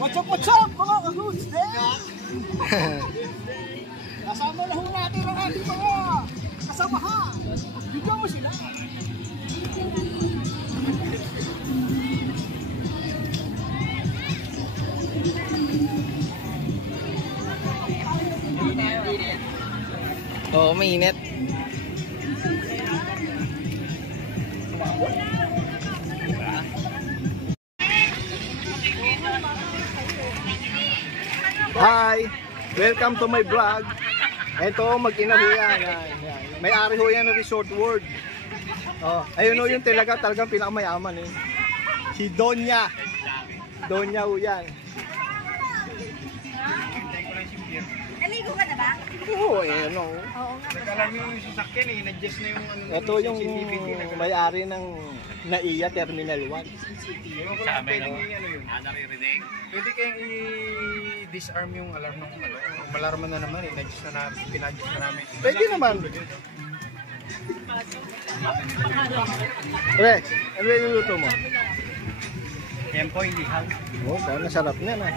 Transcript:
What's up, mga ka-goods there? Kasama na ho natin ang ating mga kasamahan. Bigyan mo sila. Oo, mainit. Hi! Welcome to my vlog. Ito, mag-ina ho yan. May-ari ho yan ng Resort World. Oh, ayun ho yung talagang pinakamayaman eh. Si Donya. Donya ho yan. Naligo ka na ba? Oo, eh, ano. Oo nga. Nag-alarm yung sasakyan eh, nag-adjust na yung ano. Ito yung may-ari ng NAIA Terminal 1. Ewan ko lang pwedeng ano yun. Naririnig? Pwede kayong i-disarm yung alarm ng ano. Malarma na naman eh, nag-adjust na namin, pina-adjust na namin. Pwede naman. Rex, ano yung luto mo? Yan po, hindi hang. Oh, nasarap niya na.